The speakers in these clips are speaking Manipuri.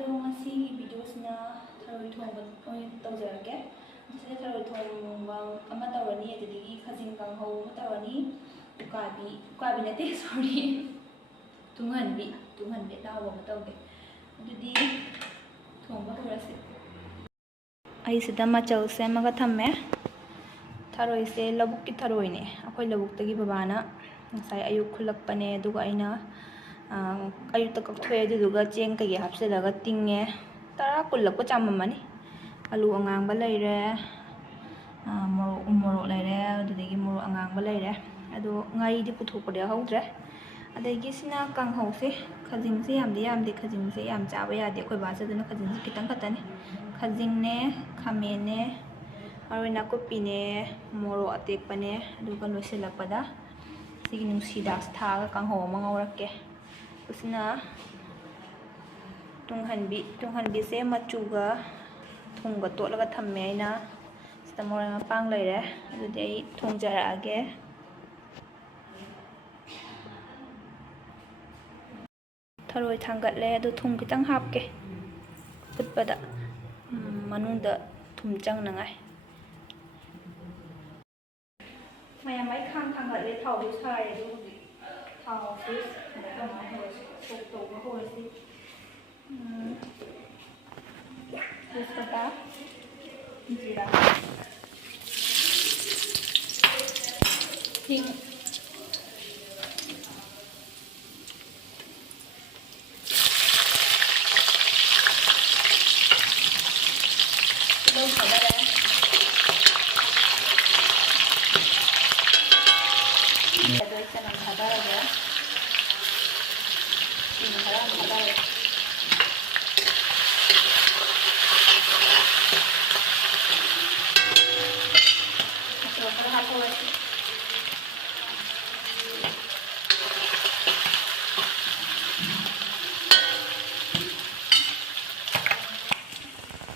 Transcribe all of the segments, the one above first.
ꯑꯗꯣ ꯉꯁꯤꯒꯤ ꯚꯤꯗꯤꯑꯣꯁꯤꯅ ꯊꯔꯣꯏ ꯊꯣꯡꯕ ꯑꯣꯏꯅ ꯇꯧꯖꯔꯒꯦ꯫ ꯁꯤꯗ ꯊꯔꯣꯏ ꯊꯣꯡꯕ ꯑꯃ ꯇꯧꯔꯅꯤ, ꯑꯗꯨꯗꯒꯤ ꯈꯥꯖꯤꯡ ꯀꯥꯡꯍꯧ ꯑꯃ ꯇꯧꯔꯅꯤ, ꯎꯀꯥꯕꯤ ꯅꯠꯇꯦ ꯁꯣꯔꯤ, ꯇꯨꯡꯍꯟꯕꯤ ꯑꯇꯥꯎꯕ ꯑꯃ ꯇꯧꯒꯦ꯫ ꯑꯗꯨꯗꯤ ꯊꯣꯡꯕ ꯍꯧꯔꯁꯤ꯫ ꯑꯩ ꯁꯤꯗ ꯃꯆꯜ ꯁꯦꯝꯃꯒ ꯊꯝꯃꯦ꯫ ꯊꯔꯣꯏꯁꯦ ꯂꯧꯕꯨꯛꯀꯤ ꯊꯔꯣꯏꯅꯦ꯫ ꯑꯩꯈꯣꯏ ꯂꯧꯕꯨꯛꯇꯒꯤ ꯕꯕꯥꯅ ꯉꯁꯥꯏ ꯑꯌꯨꯛ ꯈꯨꯜꯂꯛꯄꯅꯦ, ꯑꯗꯨꯒ ꯑꯩꯅ ꯑꯌꯨꯛꯇ ꯀꯛꯊꯣꯛꯑꯦ, ꯑꯗꯨꯗꯨꯒ ꯆꯦꯡ ꯀꯩꯀꯩ ꯍꯥꯞꯆꯤꯜꯂꯒ ꯇꯤꯡꯉꯦ꯫ 10 ꯀꯨꯜꯂꯛꯄ ꯆꯥꯃꯝꯃꯅꯤ꯫ ꯑꯂꯨ ꯑꯉꯥꯡꯕ ꯂꯩꯔꯦ, ꯃꯣꯔꯣꯛ ꯂꯩꯔꯦ, ꯑꯗꯨꯗꯒꯤ ꯃꯣꯔꯣꯛ ꯑꯉꯥꯡꯕ ꯂꯩꯔꯦ꯫ ꯑꯗꯣ ꯉꯥꯔꯤꯗꯤ ꯄꯨꯊꯣꯛꯄꯗꯤ ꯌꯥꯎꯍꯧꯗ꯭ꯔꯦ꯫ ꯑꯗꯒꯤ ꯁꯤꯅ ꯀꯥꯡꯍꯧꯁꯦ, ꯈꯥꯖꯤꯡꯁꯦ ꯌꯥꯝꯗꯦ, ꯈꯥꯖꯤꯡꯁꯦ ꯌꯥꯝ ꯆꯥꯕ ꯌꯥꯗꯦ ꯑꯩꯈꯣꯏ ꯕꯥꯁꯦ, ꯑꯗꯨꯅ ꯈꯥꯖꯤꯡꯁꯦ ꯈꯤꯇꯪ ꯈꯛꯇꯅꯤ꯫ ꯈꯥꯖꯤꯡꯅꯦ, ꯈꯥꯃꯦꯟꯅꯦ, ꯃꯔꯣꯏ ꯅꯥꯀꯨꯞꯄꯤꯅꯦ, ꯃꯣꯔꯣꯛ ꯑꯇꯦꯛꯄꯅꯦ, ꯑꯗꯨꯒ ꯂꯣꯏꯁꯤꯜꯂꯛꯄꯗ ꯁꯤꯒꯤ ꯅꯨꯡꯁꯤꯗꯥꯛꯁꯦ ꯊꯥꯛꯑꯒ ꯀꯥꯡꯍꯧ ꯑꯃ ꯉꯧꯔꯛꯀꯦ꯫ ꯁꯤꯅ ꯇꯨꯡꯍꯟꯕꯤꯁꯦ ꯃꯆꯨꯒ ꯊꯨꯝꯒ ꯇꯣꯠꯂꯒ ꯊꯝꯃꯦ ꯑꯩꯅ꯫ ꯁꯤꯗ ꯃꯔꯣꯏ ꯃꯄꯥꯡ ꯂꯩꯔꯦ꯫ ꯑꯗꯨꯗꯤ ꯑꯩ ꯊꯣꯡꯖꯔꯛꯑꯒꯦ꯫ ꯊꯔꯣꯏ ꯊꯥꯡꯒꯠꯂꯦ, ꯑꯗꯨ ꯊꯨꯝ ꯈꯤꯇꯪ ꯍꯥꯞꯀꯦ ꯐꯨꯠꯄꯗ, ꯃꯅꯨꯡꯗ ꯊꯨꯝ ꯆꯪꯅꯉꯥꯏ꯫ ꯃꯌꯥꯝ ꯑꯩ ꯈꯥꯡ ꯊꯥꯡꯒꯠꯂꯦ, ꯊꯥꯎꯁꯨ ꯁꯥꯔꯦ, ꯑꯗꯨ ꯍꯧꯖꯤꯛ ꯊꯥꯎꯁꯤ ꯁꯣꯛ ꯇꯧꯕ ꯍꯧꯔꯁꯤ꯫ ꯇꯦꯖꯄꯇꯥ, ꯖꯤꯔꯥ, ꯍꯤꯡ, ꯇꯤꯜꯍꯧ ꯊꯥꯗꯔꯦ, ꯑꯗꯣ ꯑꯩ ꯆꯅꯝ ꯊꯥꯗꯔꯒꯦ, ꯁꯤꯡ ꯈꯔ ꯊꯥꯗꯔꯦ, ꯃꯆꯜ ꯈꯔ ꯍꯥꯞꯍꯧꯔꯁꯤ꯫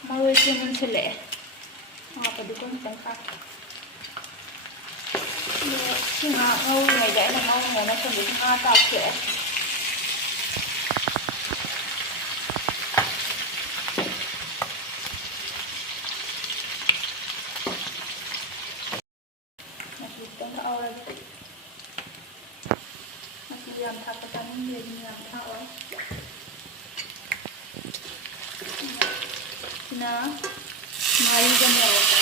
ꯃꯔꯣꯏꯁꯦ ꯃꯨꯟꯁꯤꯜꯂꯛꯑꯦ, ꯍꯥꯞꯄꯗꯨꯒ ꯈꯤꯇꯪ ꯍꯥꯞꯀꯦ꯫ ꯑꯗꯣ ꯁꯤ ꯉꯥ ꯉꯧꯔꯤꯉꯩꯗ ꯑꯩꯅ ꯉꯧꯅ ꯁꯣꯝꯗꯁꯨ ꯉꯥ ꯇꯥꯎꯊꯣꯛꯑꯦ꯫ ꯃꯆꯨ ꯈꯤꯇꯪ ꯊꯥꯛꯍꯧꯔꯒꯦ꯫ ꯃꯆꯨ ꯌꯥꯝ ꯊꯥꯛꯄ ꯆꯥꯅꯤꯡꯗꯦ, ꯑꯗꯨꯅ ꯌꯥꯝ ꯊꯥꯛꯑꯣꯏ꯫ ꯁꯤꯅ ꯉꯥꯔꯤꯒ ꯃꯣꯔꯣꯛꯀ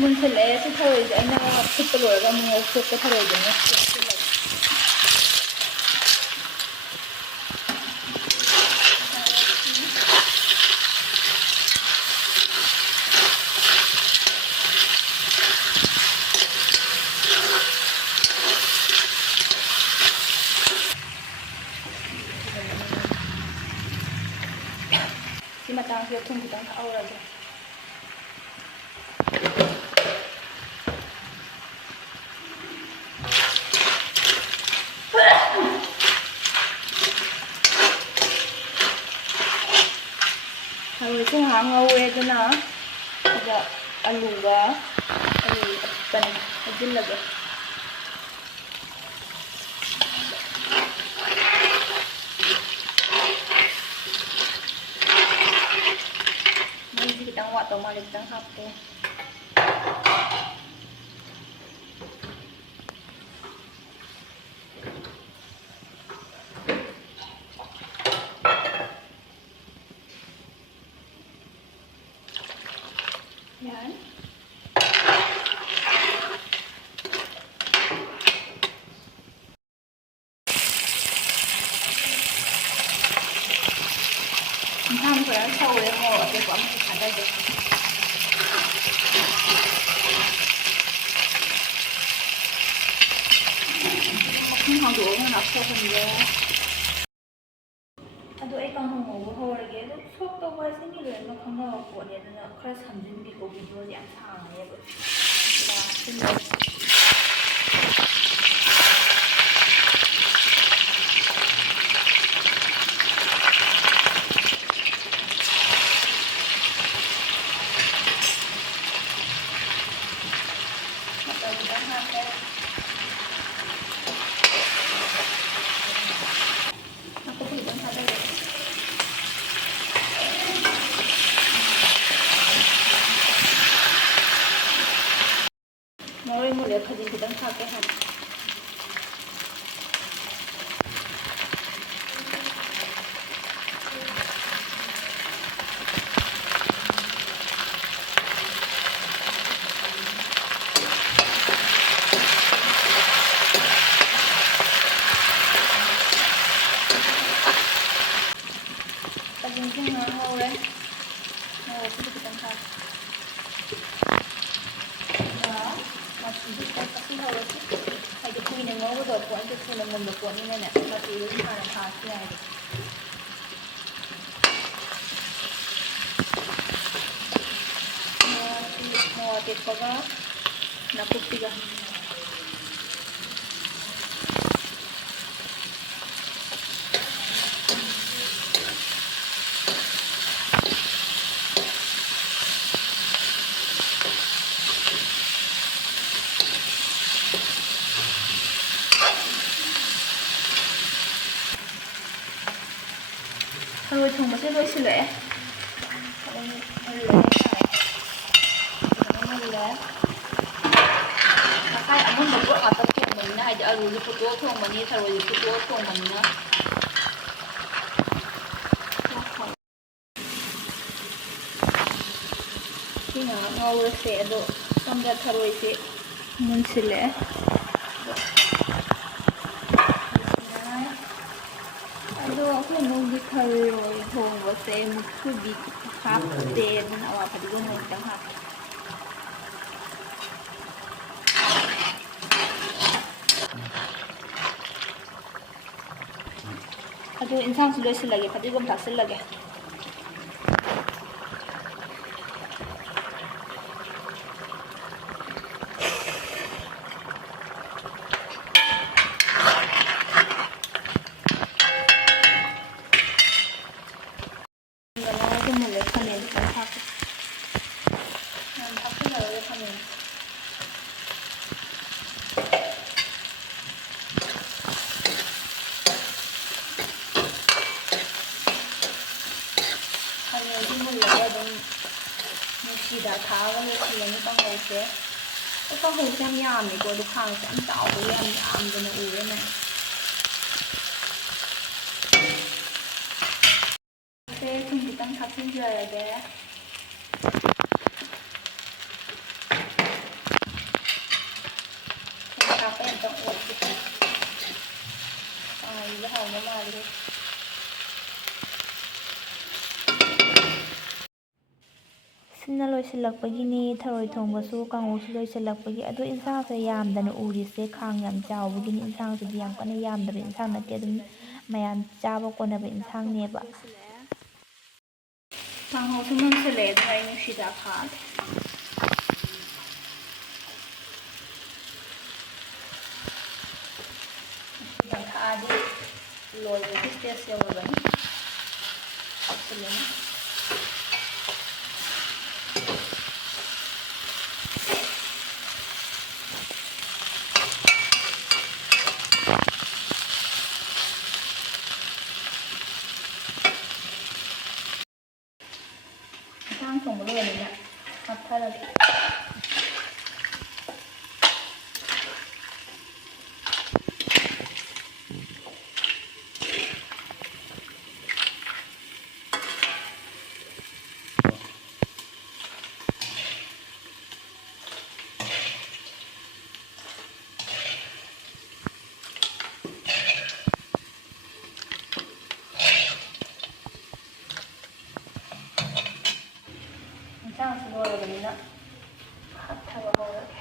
ꯃꯨꯟꯁꯤꯜꯂꯛꯑꯦ꯫ ꯁꯤ ꯊꯔꯣꯏꯁꯦ ꯑꯩꯅ ꯐꯨꯠꯄ ꯂꯣꯏꯔꯒ ꯑꯃꯨꯛ ꯉꯧꯊꯣꯛꯄ ꯊꯔꯣꯏꯗꯨꯅ ꯍꯥꯞꯆꯤꯜꯂꯒꯦ꯫ ꯁꯤ ꯃꯇꯥꯡꯁꯤꯗ ꯊꯨꯝ ꯈꯤꯇꯪ ꯊꯥꯛꯍꯧꯔꯒꯦ꯫ ꯊꯔꯣꯏꯁꯦ ꯉꯥꯏꯍꯥꯛ ꯉꯧꯋꯦ, ꯑꯗꯨꯅ ꯁꯤꯗ ꯑꯂꯨꯒ ꯑꯐꯨꯠꯄꯅꯦ ꯍꯩꯖꯤꯜꯂꯒꯦ꯫ ꯃꯍꯤꯁꯦ ꯈꯤꯇꯪ ꯋꯥꯠꯇꯧ ꯃꯥꯜꯂꯦ, ꯈꯤꯇꯪ ꯍꯥꯞꯀꯦ꯫ Yan. Ham phải sâu để ngồi để quả mình thả đây được. ꯏꯁꯤꯡ ꯍꯥꯡꯗꯣꯛꯑꯒ ꯉꯥꯛꯊꯣꯛꯍꯟꯒꯦ ꯑꯗꯣ ꯑꯩ ꯀꯥꯡꯍꯧ ꯉꯧꯕ ꯍꯧꯔꯒꯦ ꯑꯗꯣ ꯁꯣꯛ ꯇꯧꯕ ꯍꯥꯏꯁꯦ ꯃꯤ ꯂꯣꯏꯅꯃꯛ ꯈꯪꯅꯕ ꯄꯣꯠꯅꯦ ꯑꯗꯨꯅ ꯈꯔ ꯁꯝꯖꯤꯟꯒꯦꯀꯣ ꯚꯤꯗꯤꯑꯣꯁꯦ ꯌꯥꯝ ꯁꯥꯡꯉꯦꯕ ꯃꯔꯣꯏ ꯃꯨꯜꯂꯦ ꯈꯖꯤꯡ ꯈꯤꯇꯪ ꯊꯥꯛꯀꯦ ꯍꯥꯟꯅ ꯈꯖꯤꯡꯁꯦ ꯉꯥ ꯉꯧꯔꯦ ꯉꯧꯕꯁꯤꯗ ꯈꯤꯇꯪ ꯊꯥꯛꯀꯦ ꯃꯆꯨꯗꯤ ꯈꯤꯇꯪ ꯇꯛꯁꯤꯜꯍꯧꯔꯁꯤ ꯍꯥꯏꯗꯤ ꯀꯨꯏꯅ ꯉꯧꯒꯗꯕ ꯄꯣꯠ ꯑꯝꯇ ꯊꯨꯅ ꯃꯨꯟꯕ ꯄꯣꯠꯅꯤꯅꯅꯦ ꯃꯆꯨꯗꯨ ꯑꯗꯨꯝ ꯍꯥꯟꯅ ꯊꯥꯛꯄ ꯌꯥꯏꯕ ꯃꯣꯔꯣꯛ ꯑꯇꯦꯛꯄꯒ ꯅꯥꯀꯨꯞꯄꯤꯒ ꯊꯔꯣꯏ ꯊꯣꯡꯕꯁꯦ ꯂꯣꯏꯁꯤꯜꯂꯛꯑꯦ ꯑꯗꯨꯝ ꯃꯨꯜꯂꯦ ꯍꯥꯏꯇꯥꯔꯦ ꯃꯨꯜꯂꯦ ꯉꯁꯥꯏ ꯑꯃꯨꯟꯕ ꯄꯣꯠ ꯉꯥꯛꯇ ꯊꯣꯡꯕꯅꯤꯅ ꯍꯥꯏꯗꯤ ꯑꯂꯨꯁꯨ ꯐꯨꯠꯇꯣꯛꯑ ꯊꯣꯡꯕꯅꯤ ꯊꯔꯣꯏꯁꯨ ꯐꯨꯠꯇꯣꯛꯑ ꯊꯣꯡꯕꯅꯤꯅ ꯁꯤꯅ ꯉꯧꯔꯁꯦ ꯑꯗꯣ ꯁꯣꯝꯗ ꯊꯔꯣꯏꯁꯦ ꯃꯨꯟꯁꯤꯜꯂꯛꯑꯦ ꯑꯗꯣ ꯑꯩꯈꯣꯏ ꯏꯃꯨꯡꯒꯤ ꯊꯔꯣꯏ ꯊꯣꯡꯕꯁꯦ ꯃꯨꯛꯊ꯭ꯔꯨꯕꯤ ꯍꯥꯞꯇꯦ ꯑꯗꯨꯅ ꯑꯋꯥ ꯐꯗꯤꯒꯣꯝ ꯑꯣꯏꯅ ꯈꯤꯇꯪ ꯍꯥꯞꯄꯦ ꯑꯗꯣ ꯏꯟꯁꯥꯡꯁꯨ ꯂꯣꯏꯁꯤꯜꯂꯒꯦ ꯐꯗꯤꯒꯣꯝ ꯊꯥꯛꯆꯤꯜꯂꯒꯦ ꯃꯨꯜꯂꯦ ꯈꯥꯃꯦꯟ ꯈꯤꯇꯪ ꯊꯥꯛꯀꯦ ꯌꯥꯝ ꯊꯥꯛꯆꯤꯜꯂꯔꯣꯏꯒꯦ ꯈꯥꯃꯦꯟ ꯈꯥꯃꯦꯟꯁꯤ ꯃꯨꯜꯂꯒ ꯑꯗꯨꯝ ꯅꯨꯡꯁꯤꯗꯥꯛ ꯊꯥꯛꯑꯒ ꯂꯣꯏꯁꯤꯜꯂꯅꯤ ꯀꯥꯡꯍꯧꯁꯦ ꯀꯥꯡꯍꯧꯁꯦ ꯌꯥꯝ ꯌꯥꯝꯃꯦꯀꯣ ꯑꯗꯣ ꯈꯥꯡꯁꯦ ꯌꯥꯝ ꯆꯥꯎꯕꯒꯤ ꯌꯥꯝ ꯌꯥꯝꯗꯅ ꯎꯔꯦꯅꯦ ꯊꯨꯝ ꯈꯤꯇꯪ ꯊꯥꯛꯆꯤꯟꯖꯔꯒꯦ ꯊꯨꯝ ꯊꯥꯛꯄ ꯑꯝꯇꯪ ꯑꯣꯠꯀꯦ ꯀꯥꯡꯍꯧꯁꯦ ꯍꯥꯎꯕ ꯃꯥꯜꯂꯦ ꯁꯤꯅ ꯂꯣꯏꯁꯤꯜꯂꯛꯄꯒꯤꯅꯤ ꯊꯔꯣꯏ ꯊꯣꯡꯕꯁꯨ ꯀꯥꯡꯍꯧꯁꯨ ꯂꯣꯏꯁꯤꯜꯂꯛꯄꯒꯤ ꯑꯗꯣ ꯏꯟꯁꯥꯡꯁꯦ ꯌꯥꯝꯗꯅ ꯎꯔꯤꯁꯦ ꯈꯥꯡ ꯌꯥꯝ ꯆꯥꯎꯕꯒꯤꯅꯤ ꯏꯟꯁꯥꯡꯁꯤꯗꯤ ꯌꯥꯝ ꯀꯟꯅ ꯌꯥꯝꯗꯕ ꯏꯟꯁꯥꯡ ꯅꯠꯇꯦ ꯑꯗꯨꯝ ꯃꯌꯥꯝ ꯆꯥꯕ ꯀꯣꯟꯅꯕ ꯏꯟꯁꯥꯡꯅꯦꯕ ꯀꯥꯡꯍꯧꯁꯨ ꯃꯨꯟꯁꯤꯜꯂꯛꯑꯦ ꯑꯗꯨꯅ ꯑꯩ ꯅꯨꯡꯁꯤꯗꯥꯛ ꯊꯥꯛꯑꯒꯦ ꯅꯨꯡꯁꯤꯗꯥꯛ ꯊꯥꯛꯑꯗꯤ ꯂꯣꯏꯕꯒꯤ ꯁ꯭ꯇꯦꯖ ꯌꯧꯔꯕꯅꯤ ꯍꯥꯞꯆꯤꯜꯂꯅꯤ ꯏꯟꯁꯥꯡ ꯊꯣꯡꯕ ꯂꯣꯏꯔꯕꯅꯤꯅ ꯍꯥꯞꯊꯔꯒꯦ ꯏꯟꯁꯥꯡꯁꯤ ꯂꯣꯏꯔꯕꯅꯤꯅ ꯍꯥꯞꯊꯕ ꯍꯧꯔꯒꯦ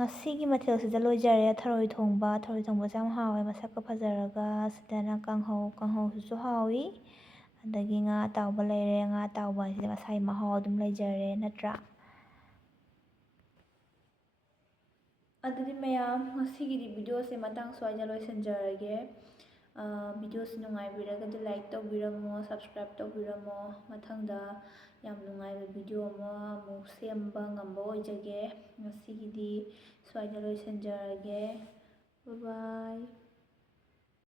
ꯉꯁꯤꯒꯤ ꯃꯊꯦꯜꯁꯤꯗ ꯂꯣꯏꯖꯔꯦ ꯊꯔꯣꯏ ꯊꯣꯡꯕꯁꯦ ꯌꯥꯝ ꯍꯥꯎꯋꯦ ꯃꯁꯛꯀ ꯐꯖꯔꯒ, ꯁꯤꯗꯅ ꯀꯥꯡꯍꯧꯁꯤꯁꯨ ꯍꯥꯎꯋꯤ, ꯑꯗꯒꯤ ꯉꯥ ꯑꯇꯥꯎꯕ ꯂꯩꯔꯦ. ꯉꯥ ꯑꯇꯥꯎꯕ ꯍꯥꯏꯁꯤꯗꯤ ꯃꯁꯥꯒꯤ ꯃꯍꯥꯎ ꯑꯗꯨꯝ ꯂꯩꯖꯔꯦ ꯅꯠꯇ꯭ꯔꯥ? ꯑꯗꯨꯗꯤ ꯃꯌꯥꯝ ꯉꯁꯤꯒꯤꯗꯤ ꯚꯤꯗꯤꯑꯣꯁꯦ ꯃꯇꯥꯡ ꯁ꯭ꯋꯥꯏꯗ ꯂꯣꯏꯁꯤꯟꯖꯔꯒꯦ. ꯚꯤꯗꯤꯑꯣꯁꯤ ꯅꯨꯡꯉꯥꯏꯕꯤꯔꯒꯗꯤ ꯂꯥꯏꯛ ꯇꯧꯕꯤꯔꯝꯃꯣ, ꯁꯕꯁꯀ꯭ꯔꯥꯏꯕ ꯇꯧꯕꯤꯔꯝꯃꯣ. ꯃꯊꯪꯗ ꯌꯥꯝ ꯅꯨꯡꯉꯥꯏꯕ ꯚꯤꯗꯤꯑꯣ ꯑꯃ ꯑꯃꯨꯛ ꯁꯦꯝꯕ ꯉꯝꯕ ꯑꯣꯏꯖꯒꯦ. ꯉꯁꯤꯒꯤꯗꯤ ꯁ꯭ꯋꯥꯏꯗ ꯂꯣꯏꯁꯤꯟꯖꯔꯒꯦ. ꯕꯥꯏ ꯕꯥꯏ.